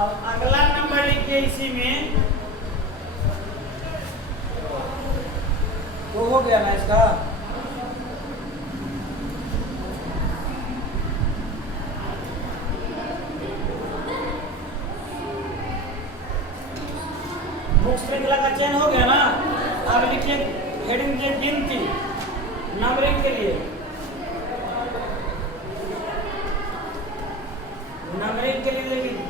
अब अगला नंबर लिखिए इसी में, तो हो गया ना इसका। मुख्य श्रृंखला का चयन हो गया ना। अब लिखिए हेडिंग के गिनती, नंबरिंग के लिए, नंबरिंग के लिए लिखिए।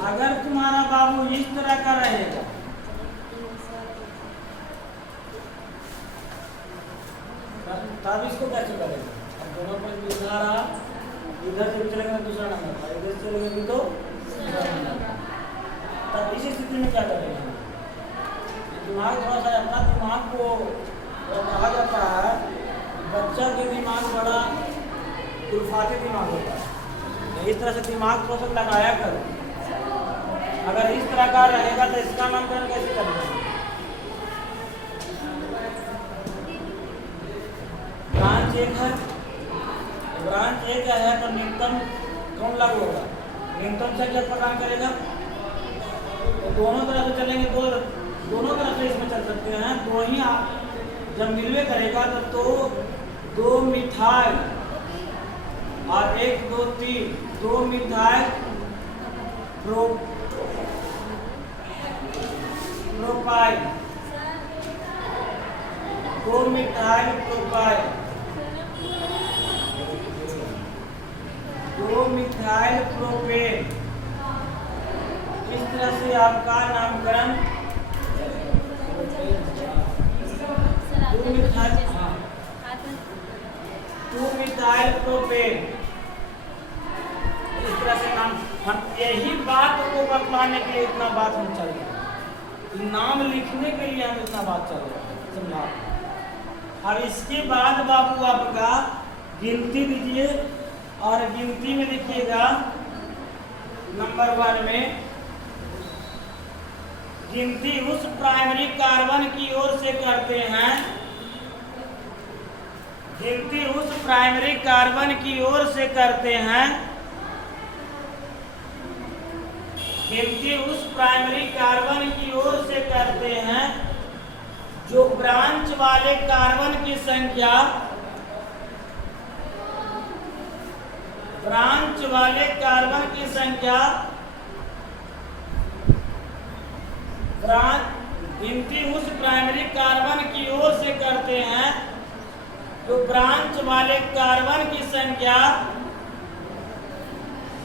अगर तुम्हारा बाबू इस तरह का रहेगा, तब इसको कैसे करेगा? अब दोनों पर लिखा रहा, इधर से चलेगा दूसरा नंबर, इधर से चलेगा तो तब इस स्थिति में क्या करेगा? दिमाग थोड़ा सा, अपना दिमाग को कहा जाता है बच्चा के दिमाग बड़ा उल्फाते दिमाग होता है। इस तरह से दिमाग थोड़ा सा लगाया करो। अगर इस तरह का रहेगा तो इसका नामकरण कैसे करेंगे? ब्रांच एक है, ब्रांच एक है तो न्यूनतम कौन लागू होगा? न्यूनतम संख्या प्रदान करेगा। तो दोनों तरफ से चलेंगे, दोनों तरफ से इसमें चल सकते हैं। दो ही जब मिलवे करेगा तो दो मिथाइल और 1 2 3, 2 methyl propyl, 2 methyl propyl, 2 methyl propane. इस तरह से आपका नामकरण 2 मिथाइल प्रोपेन, इस तरह से नाम। यही बात को बतलाने के लिए इतना बात हम चल रहे हैं, नाम लिखने के लिए हम इतना बात चल रहे हैं, समझा। अब इसके बाद बाबू आपका गिनती दीजिए, और गिनती में लिखिएगा नंबर 1 में गिनती उस प्राइमरी कार्बन की ओर से करते हैं, गिनती उस प्राइमरी कार्बन की ओर से करते हैं, गिनती उस प्राइमरी कार्बन की ओर से करते हैं जो ब्रांच वाले कार्बन की संख्या, ब्रांच वाले कार्बन की संख्या, गिनती उस प्राइमरी कार्बन की ओर से करते हैं जो ब्रांच वाले कार्बन की संख्या,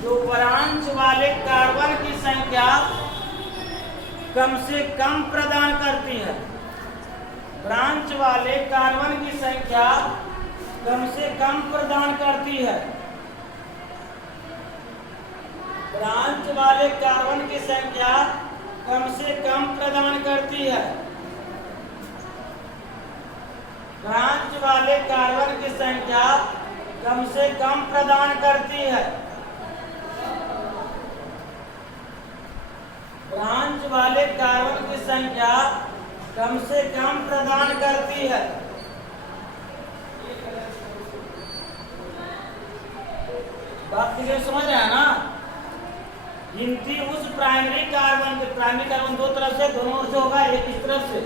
जो ब्रांच वाले कार्बन की संख्या कम से कम प्रदान करती है, ब्रांच वाले कार्बन की संख्या कम से कम प्रदान करती है, ब्रांच वाले कार्बन की संख्या कम से कम प्रदान करती है, ब्रांच वाले कार्बन की संख्या कम से कम प्रदान करती है, ब्रांच वाले कार्बन की संख्या कम से कम प्रदान करती है। बात क्लियर समझ रहे हैं ना? गिनती उस प्राइमरी कार्बन के, प्राइमरी कार्बन दो तरफ से, दोनों ओर से होगा, एक इस तरफ से,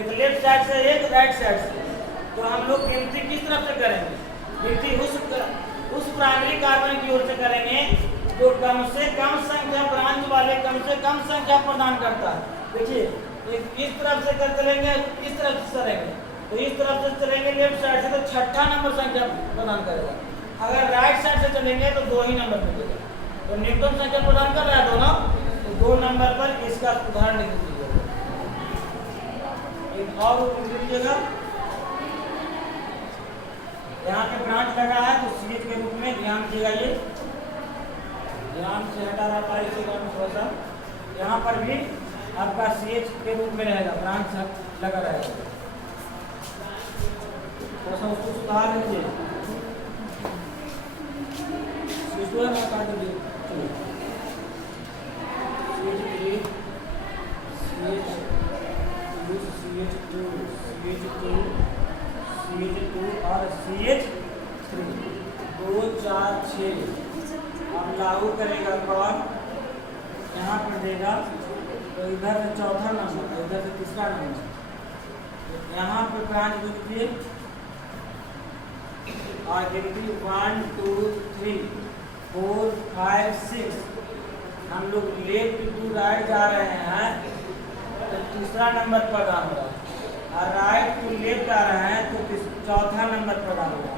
एक लेफ्ट साइड से, एक राइट साइड से। तो हम लोग गिनती किस तरफ से करेंगे? गिनती उस प्राइमरी कार्बन की ओर से करेंगे जो कम से कम संख्या, ब्रांच वाले कम से कम संख्या प्रदान करता है। देखिए एक इस तरफ से कर चलेंगे, इस तरफ से चलेंगे, तो इस तरफ से चलेंगे लेफ्ट साइड से तो छठा नंबर संख्या प्रदान करेगा। अगर राइट साइड से चलेंगे तो 2 ही नंबर मिलेगा। तो न्यूनतम संख्या प्रदान कर रहा है दोनों, तो 2 नंबर पर इसका उदाहरण लिख दीजिएगा। एक और लिख दीजिएगा, यहाँ पे ब्रांच लगा है तो सीएच के रूप में ध्यान दिया, ये ध्यान से हटा रहा था इसी कारण थोड़ा सा। यहाँ पर भी आपका सीएच के रूप में रहेगा, ब्रांच लगा रहेगा, थोड़ा सा उसको सुधार लीजिए, हटा दीजिए। CH2 और CH3 2 4 6 अब लागू करेगा कौन, यहाँ पर देगा तो इधर से चौथा नंबर, इधर से तीसरा नंबर, यहाँ पर ब्रांच दे दीजिए और गिनती 1 2 3 4 5 6 हम लोग लेफ्ट टू राइट जा रहे हैं तो तीसरा नंबर पर डालूंगा, और राइट टू लेफ्ट जा रहे हैं तो चौथा नंबर पर डालूंगा,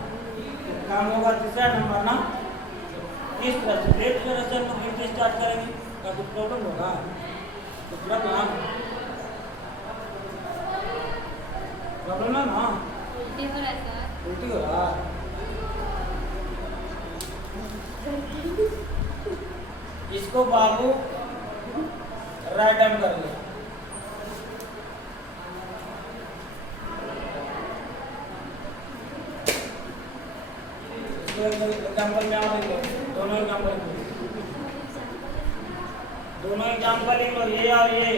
तो काम होगा तीसरा नंबर ना। इस तरह से लेफ्ट तरह से हम लोग गिनती स्टार्ट करेंगे, क्या कुछ प्रॉब्लम होगा? तो प्रॉब्लम है ना, उल्टी हो रहा है। इसको बाबू राइट हैंड कर लिया, एग्जाम्पल में दोनों एग्जाम्पल लिख लो, ये और ये।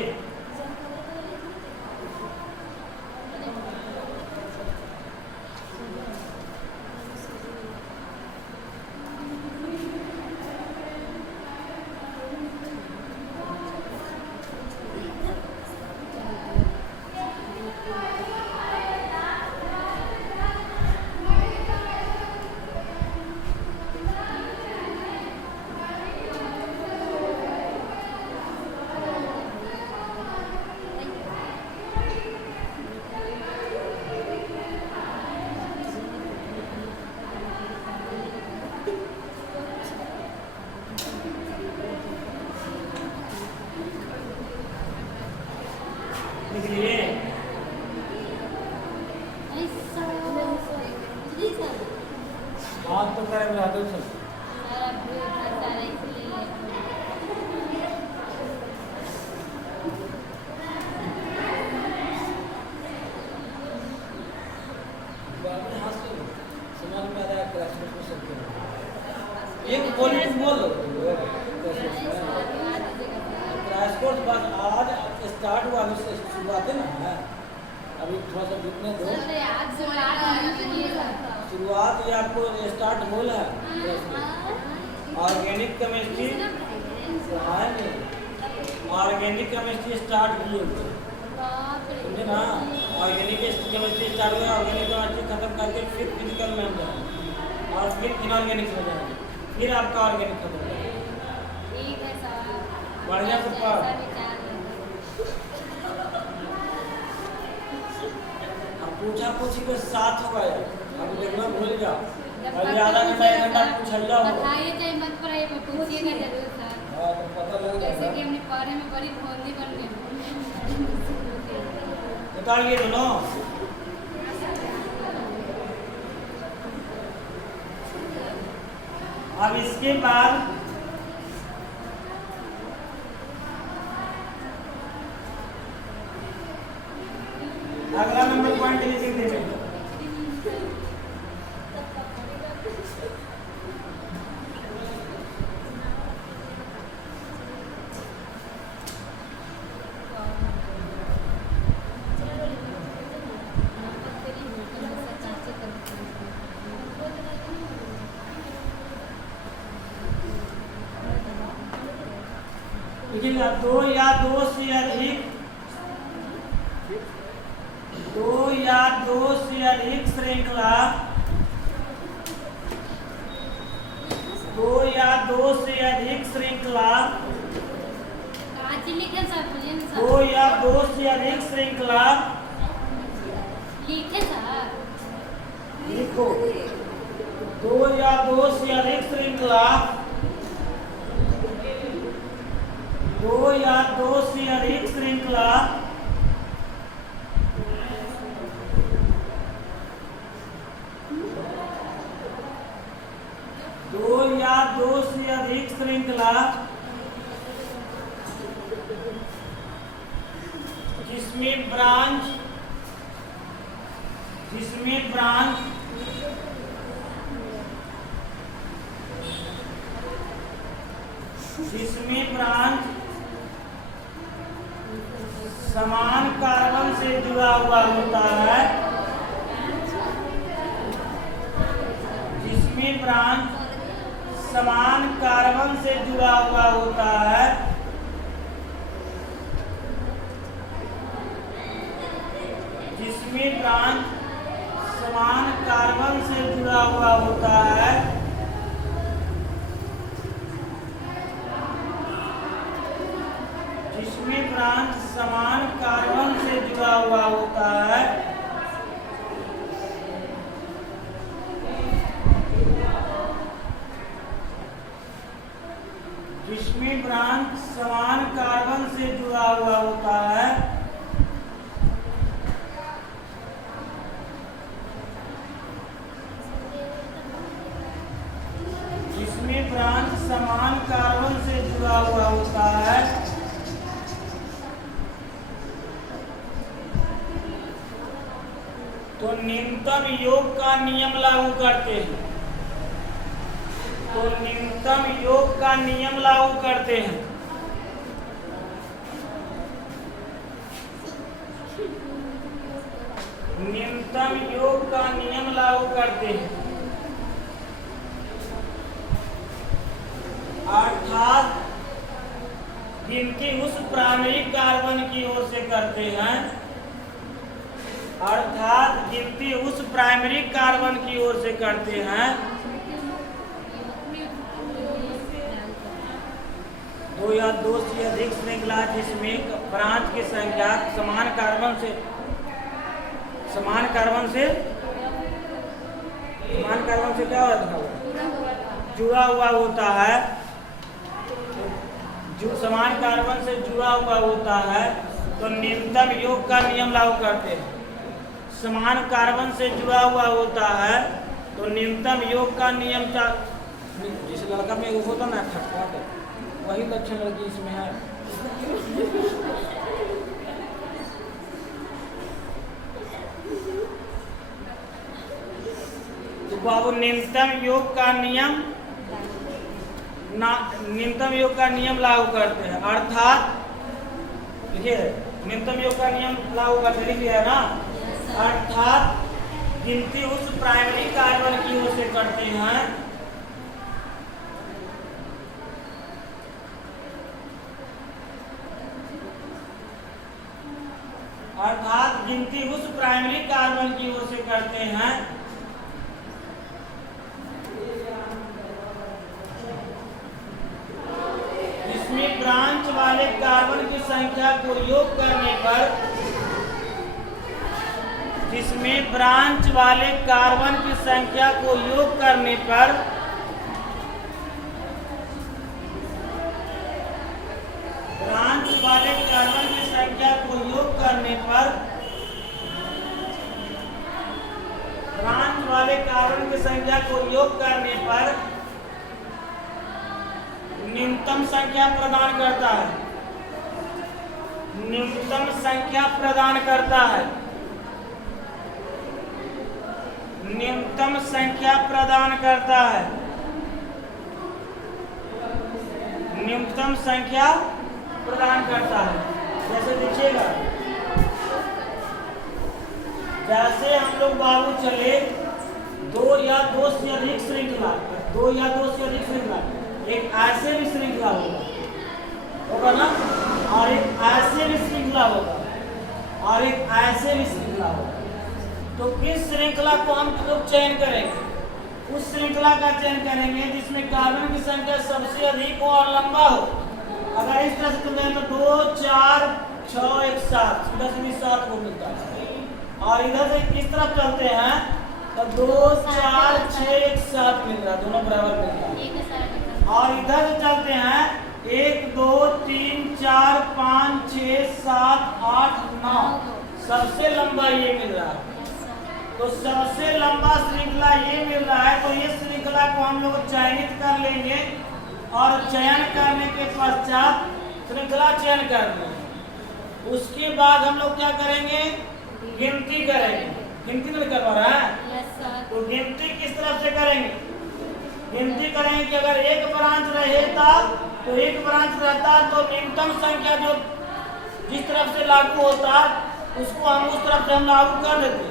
बात तो करे मेरा दो सब समझ में आ रहा है, क्लास में सकते हैं एक बोल क्लास कोर्स बस आज स्टार्ट हुआ, अभी शुरुआत है ना, अभी थोड़ा सा बीतने दो, शुरुआत ये आपको स्टार्ट होल है। ऑर्गेनिक केमिस्ट्री स्टार्ट किए समझे ना, ऑर्गेनिक केमिस्ट्री स्टार्ट हुआ, ऑर्गेनिक केमिस्ट्री खत्म करके फिर फिजिकल में हम जाएंगे और फिर इनऑर्गेनिक में जाएंगे, फिर आपका ऑर्गेनिक खत्म हो जाएगा। बढ़िया से पढ़, पूछा पूछी के साथ हो गया, अब देखना भूल जाओ, अभी आधा घंटा 1 घंटा पूछाइया हो बताइए चाहे मत पढ़ाइए पर पूछिएगा जरूर सर। हां तो पता लग जाएगा, जैसे कि हमने पढ़े में बड़ी भोंदी बन गई। बताइए दोनों अब इसके बाद अगला नंबर पॉइंट लिख देंगे। देखिएगा, दो या दो से अधिक श्रृंखला, दो या दो से अधिक श्रृंखला लिखो, दो या दो से अधिक श्रृंखला जिसमें ब्रांच समान कार्बन से जुड़ा हुआ होता है, जिसमें ब्रांच समान कार्बन से जुड़ा हुआ होता है, जिसमें ब्रांच समान कार्बन से जुड़ा हुआ होता है, जिसमें ब्रांच समान कार्बन से जुड़ा हुआ होता है, जिसमें ब्रांच समान कार्बन से जुड़ा हुआ होता है, जिसमें ब्रांच समान कार्बन से जुड़ा हुआ होता है, तो न्यूनतम योग का नियम लागू करते हैं, तो न्यूनतम योग का नियम लागू करते हैं। न्यूनतम योग का नियम लागू करते हैं, अर्थात गिनती उस प्राइमरी कार्बन की ओर से करते हैं, अर्थात गिनती उस प्राइमरी कार्बन की ओर से करते हैं, दो या दो से अधिक श्रृंखला जिसमें ब्रांच की संख्या समान कार्बन से क्या होता है, जुड़ा हुआ होता है, जो समान कार्बन से जुड़ा हुआ होता है, तो न्यूनतम योग का नियम लागू करते हैं। समान कार्बन से जुड़ा हुआ होता है तो न्यूनतम योग का नियम जिस लड़का में वो होता ना खटखट, वही लक्षण लड़की इसमें है। तो बाबू न्यूनतम योग का नियम लागू करते हैं, अर्थात देखिए न्यूनतम योग का नियम लागू करते लिख लिया है ना, अर्थात गिनती उस प्राइमरी कार्बन की ओर से करते हैं, अर्थात गिनती उस प्राइमरी कार्बन की ओर से करते हैं, जिसमें ब्रांच वाले कार्बन की संख्या को योग करने पर, जिसमें ब्रांच वाले कार्बन की संख्या को योग करने पर ब्रांच वाले कार्बन की संख्या को योग करने पर ब्रांच वाले कार्बन की संख्या को योग करने पर न्यूनतम संख्या प्रदान करता है, न्यूनतम संख्या प्रदान करता है, न्यूनतम संख्या प्रदान करता है, न्यूनतम संख्या प्रदान करता है। जैसे देखिएगा, जैसे हम लोग बाबू चले दो या दो से अधिक श्रृंखला, एक ऐसे भी श्रृंखला होगा ना, और एक ऐसे भी श्रृंखला होगा, और एक ऐसे भी श्रृंखला होगा। तो किस श्रृंखला को हम लोग चयन करेंगे? उस श्रृंखला का चयन करेंगे जिसमें कार्बन की संख्या सबसे अधिक हो और लंबा हो। अगर इस तरह से तुम तो 2, 4, 6, 1, 7, इधर से भी 7 को मिलता है, और इधर से इस तरफ चलते हैं तो 2, 4, 6, 1, 7 मिल रहा है, दोनों बराबर मिल रहा है। और इधर से चलते हैं 1, 2, 3, 4, 5, 6, 7, 8, 9, सबसे लंबा ये मिल रहा है। तो सबसे लंबा श्रृंखला ये मिल रहा है, तो ये श्रृंखला को हम लोग चयनित कर लेंगे, और चयन करने के पश्चात श्रृंखला चयन कर लेंगे। उसके बाद हम लोग क्या करेंगे? गिनती करेंगे। गिनती नहीं करवा रहा है। Yes sir. तो गिनती किस तरफ से करेंगे? गिनती करेंगे कि अगर एक ब्रांच रहेगा तो एक ब्रांच रहता तो न्यूनतम संख्या जो जिस तरफ से लागू होता उसको हम उस तरफ से हम लागू कर देते।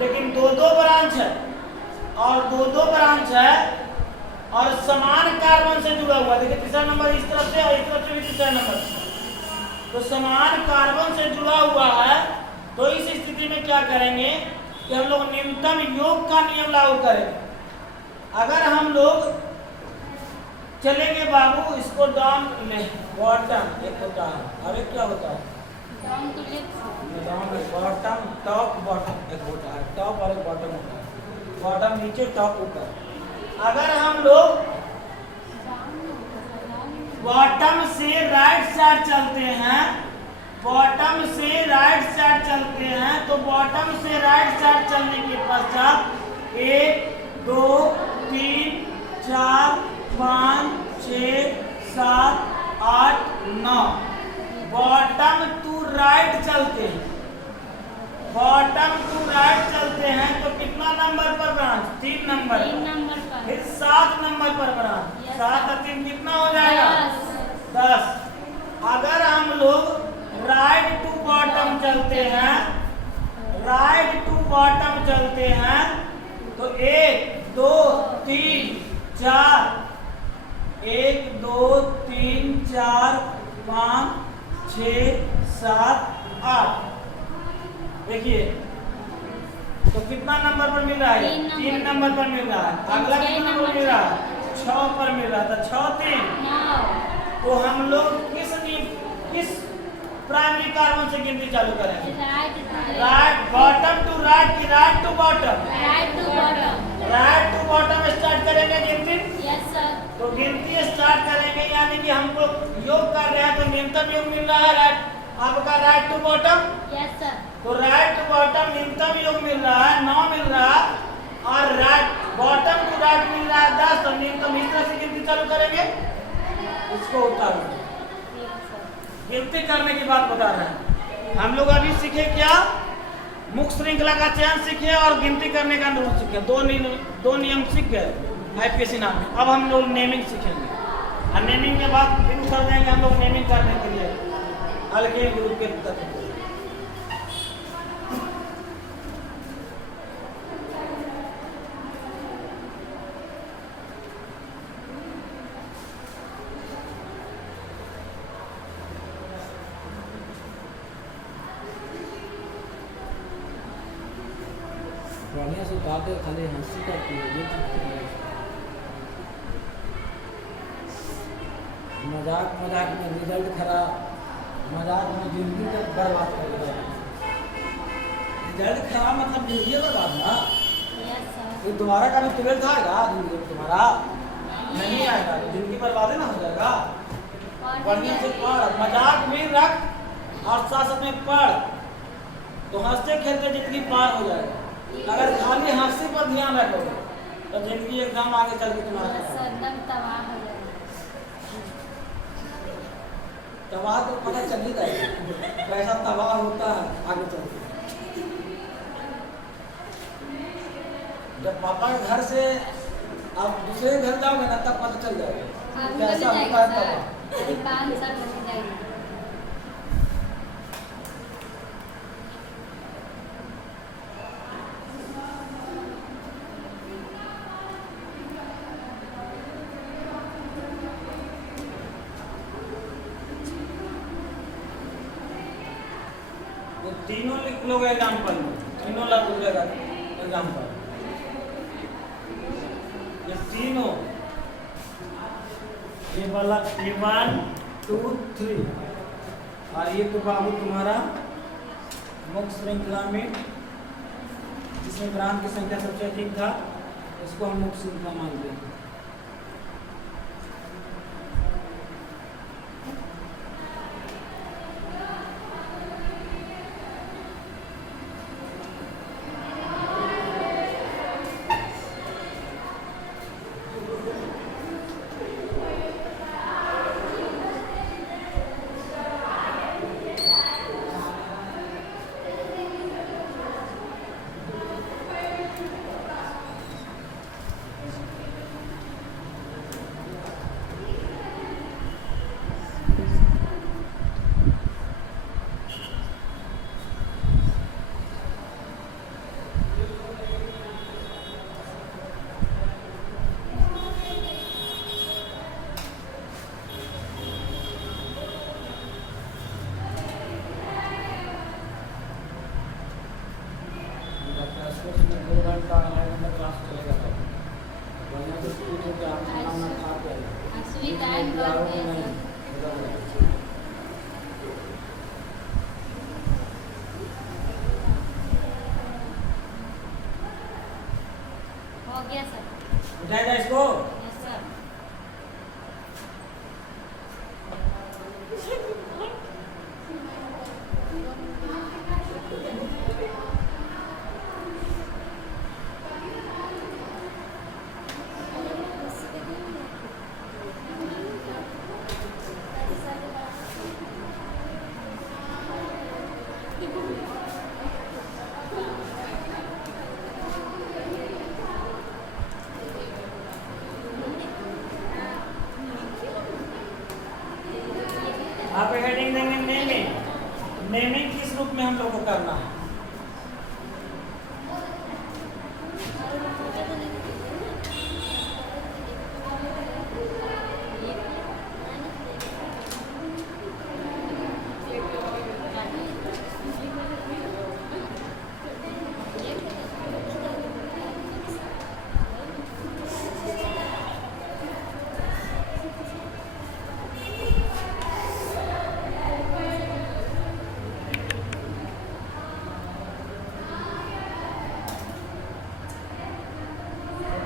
लेकिन दो दो ब्रांच है और दो दो ब्रांच है और समान कार्बन से जुड़ा हुआ। देखिए तीसरा नंबर इस तरफ से और इस तरफ से भी तीसरा नंबर, तो समान कार्बन से जुड़ा हुआ है। तो इस स्थिति में क्या करेंगे कि हम लोग न्यूनतम योग का नियम लागू करेंगे। अगर हम लोग चलेंगे बाबू इसको डाउन बॉटम एक होता है और एक क्या होता है down to left. Bottom top bottom एक होता है, टॉप और एक बॉटम होता है, बॉटम नीचे टॉप ऊपर। अगर हम लोग बॉटम से राइट साइड चलते हैं, बॉटम से राइट साइड चलते हैं तो बॉटम से राइट साइड चलने के पश्चात 1 2 3 4 5 6 7 8 9 बॉटम टू राइट चलते हैं। बॉटम टू राइट चलते हैं तो कितना नंबर पर ब्रांच? 3 नंबर 3 नंबर पर। फिर 7 नंबर पर ब्रांच। Yes, 7 और 3 कितना हो जाएगा? 10। 10। अगर हम लोग राइट टू बॉटम चलते हैं, राइट टू बॉटम चलते हैं तो 1 2 3 4 1 2 3 4 5 6 7 8 देखिए तो कितना नंबर पर मिल रहा है? 3 नंबर पर मिल रहा है। अगला कितना नंबर मिल रहा है? 6 पर मिल रहा था। 6 3 तो हम लोग किस प्राइमरी कार्बन से गिनती चालू करेंगे? राइट बॉटम टू राइट की right to bottom? Right to bottom. Right to bottom start करेंगे गिनती। Yes sir. तो गिनती स्टार्ट करेंगे यानी कि हमको योग कर रहे हैं तो न्यूनतम योग मिल रहा है राइट आपका right to bottom. Yes sir. तो राइट टू बॉटम न्यूनतम योग मिल रहा है 9 मिल रहा है और राइट बॉटम टू राइट मिल रहा है 10। तो न्यूनतम इस तरह से गिनती चालू करेंगे। इसको उतारो। गिनती करने की बात बता रहे हैं हम लोग। अभी सीखे क्या? मुख्य श्रृंखला का चयन सीखे और गिनती करने का रूल सीखे। दो नियम सीख गए आईपीएससी नाम में। अब हम लोग नेमिंग सीखेंगे और नेमिंग के बाद फिर कर देंगे हम लोग नेमिंग करने के लिए अलग ग्रुप के तत्व। बढ़िया से उतारते खाली हंसी करती है ये मजाक मजाक में रिजल्ट खराब, मजाक में जिंदगी तक बर्बाद कर देगा। रिजल्ट खराब मतलब जिंदगी बर्बाद ना। Yes sir. फिर दोबारा का भी तुरंत आएगा जिंदगी में तुम्हारा नहीं आएगा, जिंदगी बर्बाद ना हो जाएगा। बढ़िया से पढ़, मजाक भी रख और साथ साथ में पढ़ तो हंसते खेलते जिंदगी पार हो जाएगा। अगर खाली हंसी पर ध्यान रखोगे तो जिंदगी एकदम आगे चल के तुम्हारा एकदम तबाह हो जाएगा। तबाह तो पता चल ही जाएगा कैसा तबाह होता है आगे चल के। जब पापा के घर से आप दूसरे घर जाओगे ना तब पता चल जाएगा कैसा होता है तबाह। अभी 5 साल हो जाएगा। तीनों लिख लोगे एग्जाम्पल में, तीनों लागू रहेगा एग्जाम्पल। ये तीनों ये वाला ये 1 2 3 और ये तो बाबू तुम्हारा मुख्य श्रृंखला में जिसमें ब्रांच की संख्या सबसे अधिक था उसको हम मुख्य श्रृंखला मानते हैं। उसमें 2 घंटा 2.5 घंटा क्लास चलेगा तब वरना तो स्कूल से क्या खाना वाना खा के आएगा सुविधाएं बढ़ गई नहीं सर। हो गया सर। उठाएगा इसको यस सर। यहाँ पे हेडिंग देंगे नेमिंग। नेमिंग किस रूप में हम लोग को करना है?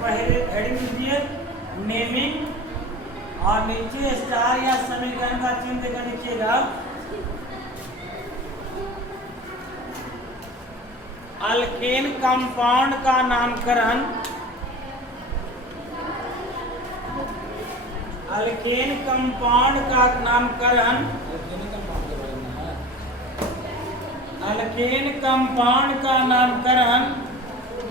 पहले हेडिंग दीजिए नेमिंग और नीचे स्टार या समीकरण का चिन्ह देकर लिखिएगा अल्केन कंपाउंड का नामकरण। अल्केन कंपाउंड का नामकरण। अल्केन कंपाउंड का नामकरण